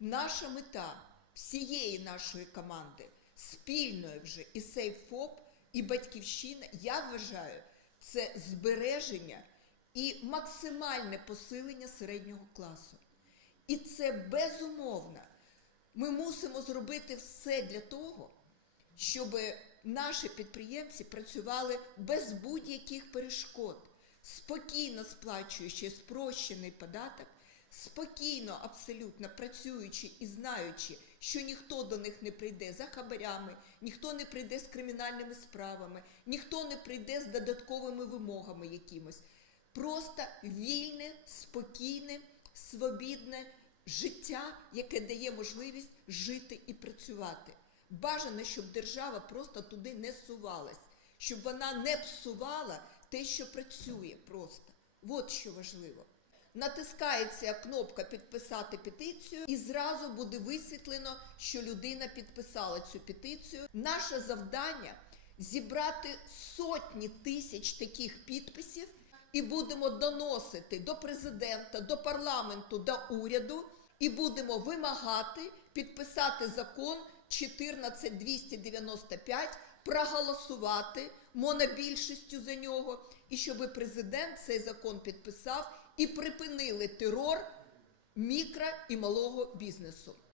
Наша мета всієї нашої команди, спільної вже і Сейфоп, і Батьківщина, я вважаю, це збереження і максимальне посилення середнього класу. І це безумовно. Ми мусимо зробити все для того, щоб наші підприємці працювали без будь-яких перешкод, спокійно сплачуючи спрощений податок, спокійно, абсолютно працюючи і знаючи, що ніхто до них не прийде за хабарями, ніхто не прийде з кримінальними справами, ніхто не прийде з додатковими вимогами якимось. Просто вільне, спокійне, свобідне життя, яке дає можливість жити і працювати. Бажано, щоб держава просто туди не сувалась, щоб вона не псувала те, що працює просто. От що важливо. Натискається кнопка підписати петицію, і зразу буде висвітлено, що людина підписала цю петицію. Наше завдання зібрати сотні тисяч таких підписів і будемо доносити до президента, до парламенту, до уряду, і будемо вимагати підписати закон 14295, проголосувати монобільшістю за нього, і щоб президент цей закон підписав і припинили терор мікро і малого бізнесу.